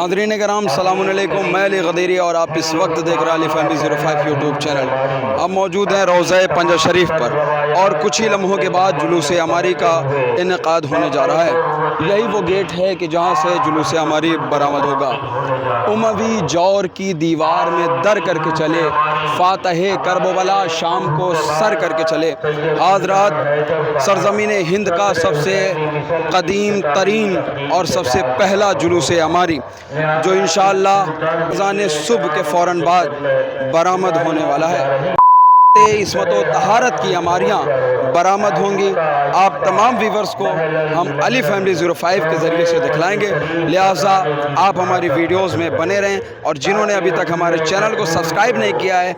ناظرین کرام السلام علیکم، میں علی غدیری اور آپ اس وقت دیکھ رہے ہیں علی فیملی 05 یوٹیوب چینل۔ ہم موجود ہیں روضہ پنجہ شریف پر اور کچھ ہی لمحوں کے بعد جلوس عماری کا انعقاد ہونے جا رہا ہے۔ یہی وہ گیٹ ہے کہ جہاں سے جلوس عماری برآمد ہوگا۔ اموی جور کی دیوار میں در کر کے چلے، فاتح کربلا شام کو سر کر کے چلے۔ حضرات، سرزمین ہند کا سب سے قدیم ترین اور سب سے پہلا جلوس عماری جو انشاءاللہ اذان صبح کے فوراً بعد برآمد ہونے والا ہے۔ عصمت و طہارت کی عماریاں برآمد ہوں گی۔ آپ تمام ویورز کو ہم علی فیملی 05 کے ذریعے سے دکھلائیں گے، لہٰذا آپ ہماری ویڈیوز میں بنے رہیں، اور جنہوں نے ابھی تک ہمارے چینل کو سبسکرائب نہیں کیا ہے،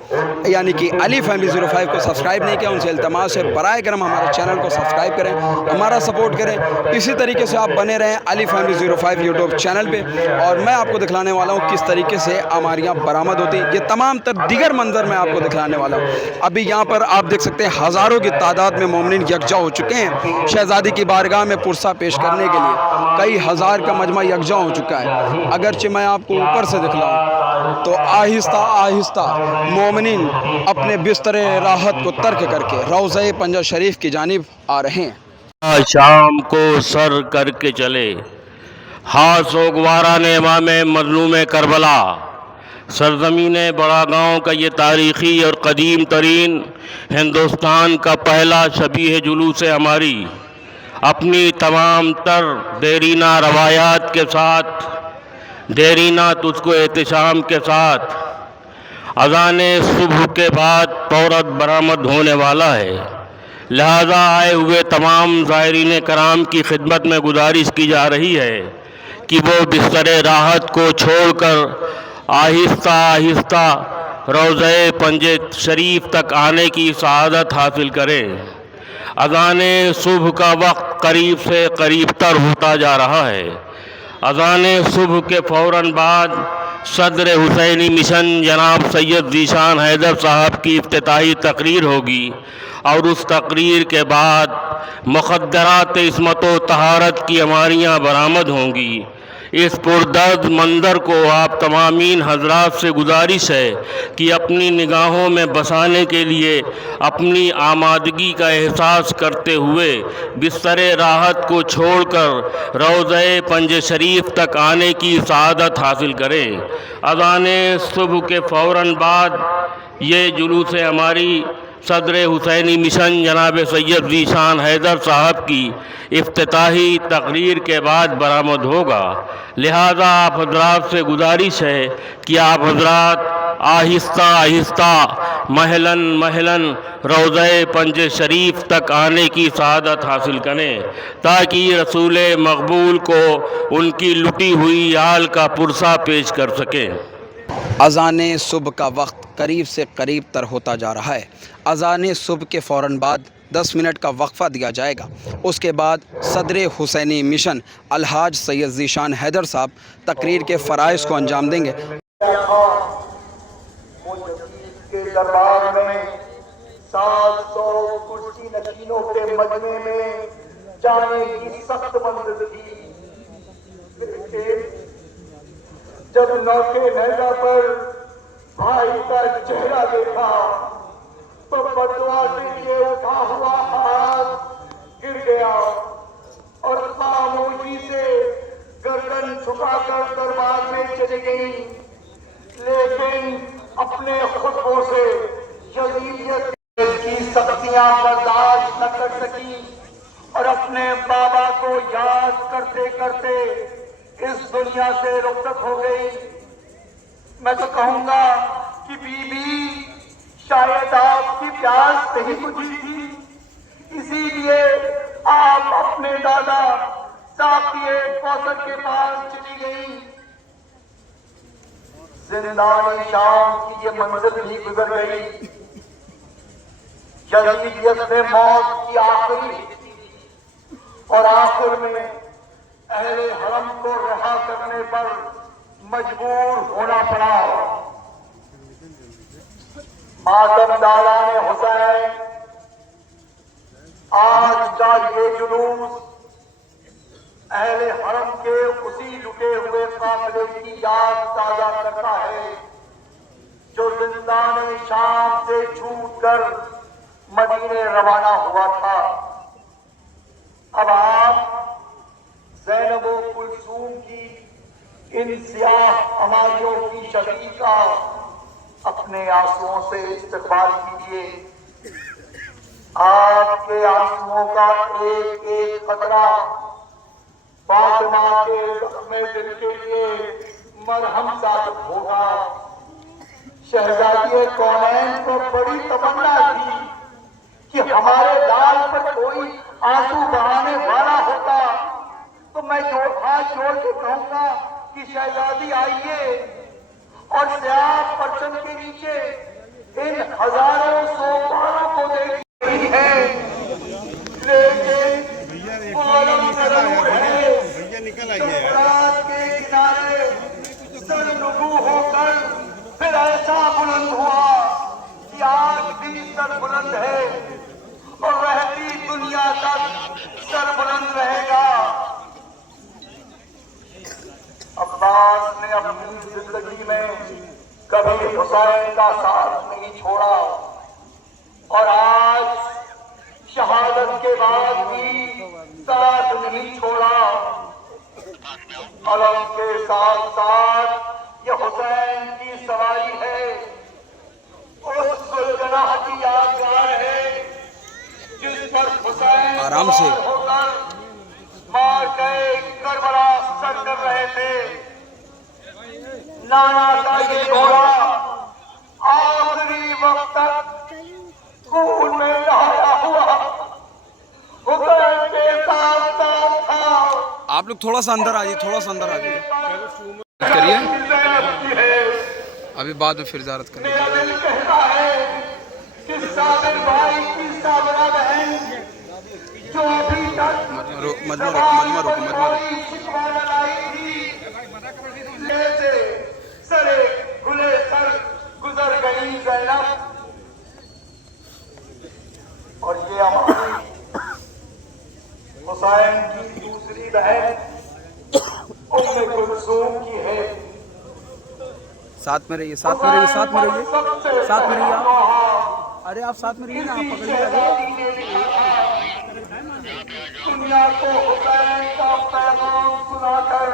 یعنی کہ علی فیملی 05 کو سبسکرائب نہیں کیا، ان سے التماس ہے برائے کرم ہمارے چینل کو سبسکرائب کریں، ہمارا سپورٹ کریں۔ اسی طریقے سے آپ بنے رہیں علی فیملی 05 یوٹیوب چینل پہ، اور میں آپ کو دکھلانے والا ہوں کس طریقے سے عماریاں برآمد ہوتی ہیں۔ یہ تمام تر دیگر منظر میں آپ کو دکھلانے والا ہوں۔ ابھی یہاں پر آپ دیکھ سکتے ہیں ہزاروں کی تعداد میں مومنین یکجا ہو چکے ہیں شہزادی کی بارگاہ میں پرسہ پیش کرنے کے لیے۔ کئی ہزار کا مجمع یکجا ہو چکا ہے۔ اگرچہ میں آپ کو اوپر سے دکھلاؤں تو آہستہ آہستہ مومنین اپنے بستر راحت کو ترک کر کے روضہ پنجہ شریف کی جانب آ رہے ہیں۔ شام کو سر کر کے چلے، ہاں سوگواران امام مظلوم کربلا، سرزمین بڑا گاؤں کا یہ تاریخی اور قدیم ترین ہندوستان کا پہلا شبیہ جلوس عماری اپنی تمام تر دیرینہ روایات کے ساتھ، دیرینہ تجھ کو احتشام کے ساتھ اذان صبح کے بعد فوراً برآمد ہونے والا ہے۔ لہذا آئے ہوئے تمام زائرین کرام کی خدمت میں گزارش کی جا رہی ہے کہ وہ بستر راحت کو چھوڑ کر آہستہ آہستہ روضہ پنجہ شریف تک آنے کی سعادت حاصل کریں۔ اذان صبح کا وقت قریب سے قریب تر ہوتا جا رہا ہے۔ اذان صبح کے فوراً بعد صدر حسینی مشن جناب سید ذیشان حیدر صاحب کی افتتاحی تقریر ہوگی، اور اس تقریر کے بعد مخدرات عصمت و طہارت کی عماریاں برآمد ہوں گی۔ اس پردرد منظر کو آپ تمامین حضرات سے گزارش ہے کہ اپنی نگاہوں میں بسانے کے لیے اپنی آمادگی کا احساس کرتے ہوئے بستر راحت کو چھوڑ کر روضہ پنجہ شریف تک آنے کی سعادت حاصل کریں۔ اذان صبح کے فوراً بعد یہ جلوس عماری صدر حسینی مشن جناب سید ذیشان حیدر صاحب کی افتتاحی تقریر کے بعد برآمد ہوگا۔ لہذا آپ حضرات سے گزارش ہے کہ آپ حضرات آہستہ آہستہ محلن محلن روضہ پنجہ شریف تک آنے کی سعادت حاصل کریں، تاکہ رسول مقبول کو ان کی لٹی ہوئی آل کا پرسہ پیش کر سکیں۔ اذان صبح کا وقت قریب سے قریب تر ہوتا جا رہا ہے۔ اذان صبح کے فوراً بعد 10 منٹ کا وقفہ دیا جائے گا۔ اس کے بعد صدر حسینی مشن الحاج سید ذیشان حیدر صاحب تقریر کے فرائض کو انجام دیں گے۔ کے دربار میں 700 کرسی نشینوں کے مجمع میں جانے کی سخت منزل تھی، جب نوکے نیزہ پر بھائی کا چہرہ دیکھا تو بددعا کے لیے اٹھا ہوا ہاتھ گر گیا اور خاموشی سے گردن چھپا کر دربار میں چلی گئی، لیکن اپنے خطبوں سے یزیدیت کی سختیاں برداشت نہ کر سکی اور اپنے بابا کو یاد کرتے کرتے اس دنیا سے رخصت ہو گئی۔ میں تو کہوں گا کہ بی بی شاید آپ کی پیاس نہیں بجھی تھی، اسی لیے آپ اپنے دادا ساقی کوثر کے پاس چلی گئی۔ زندان شام کی یہ منزل بھی گزر گئی۔ یزیدیت میں موت کی آخری اور آخر میں اہل حرم کو رہا کرنے پر مجبور ہونا پڑا۔ ماتم داران حسین، آج کا یہ جلوس اہل حرم کے اسی لٹے ہوئے قافلے کی یاد تازہ کرتا ہے جو زندان شام سے چھوٹ کر مدینے روانہ ہوا تھا۔ اب آپ زینب و کلثوم کی ان سیاہ ہماریوں کی شبیہ کا اپنے آنسوؤں سے استقبال کیجیے۔ آپ کے آنسوؤں کا ایک ایک قطرہ فاطمہ کے زخم دل کے لیے مرہم ثابت ہوگا۔ شہزادی کونین کو بڑی تمنا تھی کہ ہمارے لال پر کوئی آنسو بہانے والا ہوتا تو میں ہاتھ جوڑ کے کہوں گا کہ شہزادی آئیے اور سیاہ پرچم کے نیچے ان ہزاروں سوپاروں کو دیکھتی ہے، لیکن وہ علم ضرور ہے جو فرات کے کنارے سرنگو ہو کر پھر ایسا بلند ہوا کہ آج بھی سر بلند ہے اور رہتی دنیا تک سر بلند رہے گا۔ عباس نے اپنی زندگی میں کبھی حسین کا ساتھ نہیں چھوڑا اور آج شہادت کے بعد بھی ساتھ نہیں چھوڑا۔ علم کے ساتھ ساتھ یہ حسین کی سواری ہے، اس ذوالجناح کی یادگار ہے جس پر حسین آرام سے ہو کر مار گئے کربلا سر کر رہے تھے۔ نانا کا یہ گھوڑا آخری وقت تک خون میں نہایا ہوا حسین کے ساتھ ساتھ تھا۔ آپ لوگ تھوڑا سا اندر آئیے، تھوڑا سا اندر آئیے کریے، ابھی بعد میں پھر زیارت کریں۔ میرا دل کہتا ہے کہ صابر بھائی کی صابرہ بہن جو ابھی تک زبان پر کوئی شکوہ نہ لائی تھی، لے سے سرے گلے سر گزر گئی زینب، اور یہ ہماری حسین کی دوسری بہن ام کلثوم کی ہے۔ ساتھ میں رہیے، ساتھ میں رہیے، ساتھ میں رہیے، ساتھ میں رہیے آپ، ارے آپ ساتھ میں رہیے نا، آپ پکڑیے دنیا کو حسین کا پیغام سنا کر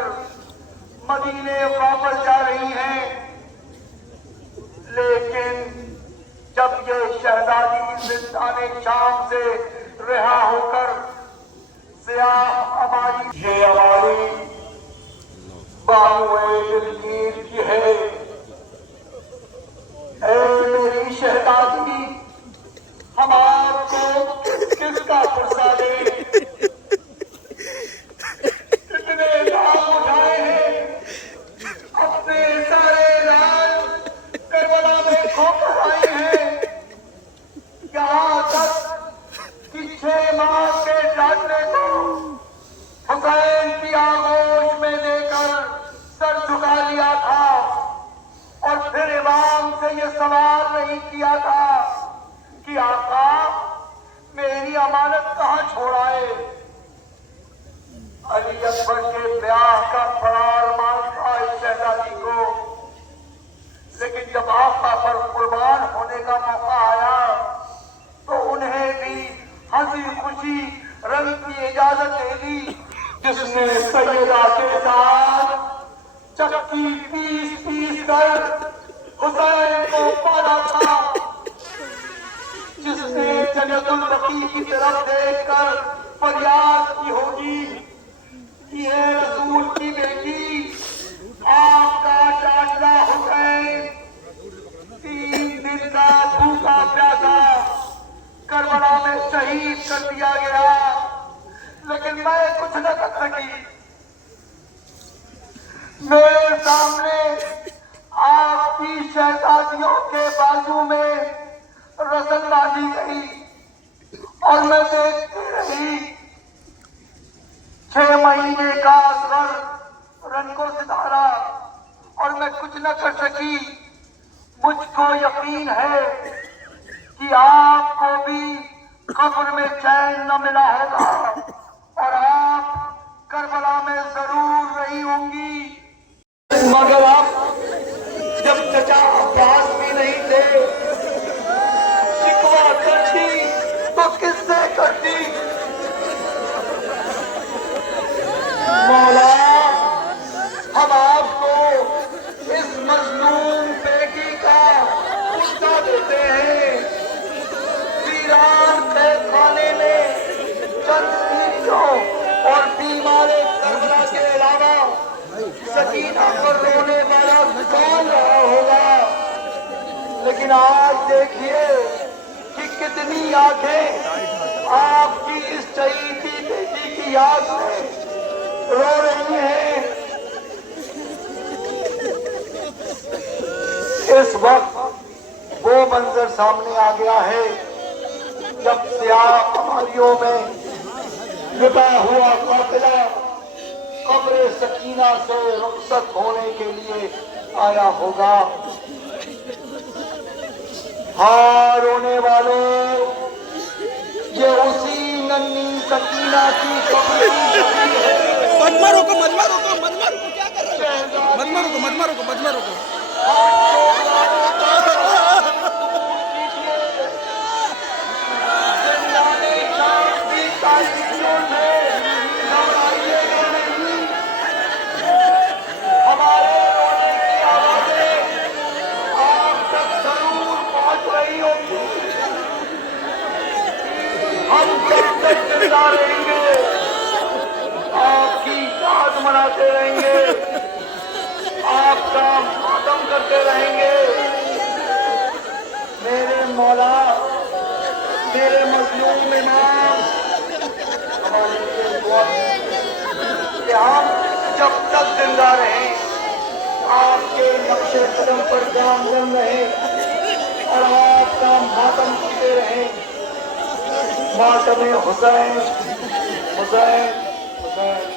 مدینے واپس جا رہی ہیں، لیکن جب یہ شہزادی زندان شام سے رہا ہو کر سیاہ ہماری یہ ہماری بانوئے دلگیر کی ہے۔ اے میری شہزادی، ہم آپ کو کس کا پرسہ دیں؟ اتنے الزام اٹھائے ہیں، اپنے سارے رات کربلا میں کھو کر آئے ہیں، یہاں تک کہ 6 ماہ کے ڈانٹنے کو حسین کی آغوش میں دے کر سر جھکا لیا تھا، اور پھر امام سے یہ سوال نہیں کیا تھا کہ آقا میری امانت کہاں چھوڑائے۔ علی اکبر کے بیاہ کا بڑا ارمان تھا اس شہزادی کو، لیکن جب آقا پر قربان ہونے کا موقع آیا تو انہیں بھی ہنسی خوشی رنگ کی اجازت دے دی، جس نے سیدہ کے ساتھ چکی پیس پیس کر حسین کو پالا تھا، جس نے جنت البقیع کی طرف دیکھ کر فریاد کی ہوگی کہ اے رسول کی بیٹی، آپ کا ڈاٹا حسین 3 دن کا بھوکا پیاسا کربلا میں شہید کر دیا گیا، لیکن میں کچھ نہ کر سکی۔ میرے سامنے آپ کی شہزادیوں کے بازو میں رسل ڈالی گئی اور میں دیکھتی رہی۔ 6 مہینے کا اصغر رنگو ستارہ اور میں کچھ نہ کر سکی۔ مجھ کو یقین ہے کہ آپ کو بھی قبر میں چین نہ ملا ہوگا اور آپ کربلا میں ضرور رہی ہوں گی، مگر اب جب چچا عباس بھی نہیں تھے، شکوہ کرتی تو کس سے کرتی؟ مولا ہم آپ کو اس مظلوم بیٹی کا پوچھتا دیتے ہیں، ویران قید خانے میں چند بیویوں اور بیمار کربلا کے علاوہ سکینہ پر رونے والا کون رہا ہوگا؟ لیکن آج دیکھیے کہ کتنی آنکھیں آپ کی اس شہیدی بیٹی کی یاد میں رو رہی ہیں۔ اس وقت وہ منظر سامنے آ گیا ہے جب سیاہ قمریوں میں لٹا ہوا قافلہ قبر سکینہ سے رخصت ہونے کے لیے آیا ہوگا۔ ہاں رونے والوں، یہ اسی ننھی سکینہ کی قبر کی چھوی ہے۔ مجمع روکو کیا کر رہے ہو؟ مجمع روکو ہمارے رونے کی آوازیں آپ تک ضرور پہنچ رہی ہوگی۔ ہم جب تک زندہ رہیں گے آپ کی یاد مناتے رہیں گے، آپ کا ماتم کرتے رہیں گے۔ میرے مولا، میرے مظلوم امام، ہمارے لیے دعا کہ ہم جب تک زندہ رہیں آپ کے نقش قدم پر گامزن رہیں اور آپ کا ماتم کرتے رہیں۔ ماتم حسین حسین حسین۔